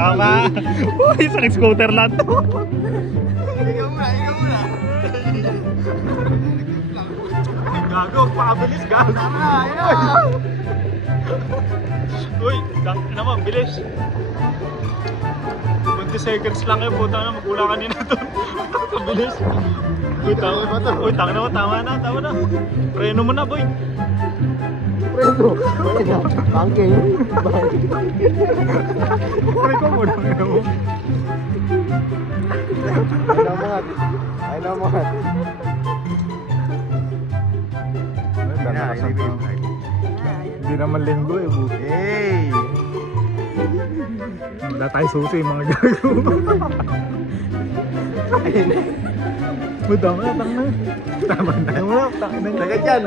Tama. Uy, sa scooter lang to. Ikaw muna. Gago, pakabilis gago. Uy, naman, bilis. 20 seconds lang yun, puta na, magkula kanina to. Pabilis. Uy, tama na. Preno mo na, boy. Preno. Bangking. Pare ko mo na mo. Ay naman. Hindi naman linggo eh, bu. Hey! Wala tayo susi, mga gago. Tama na. Dagat yan.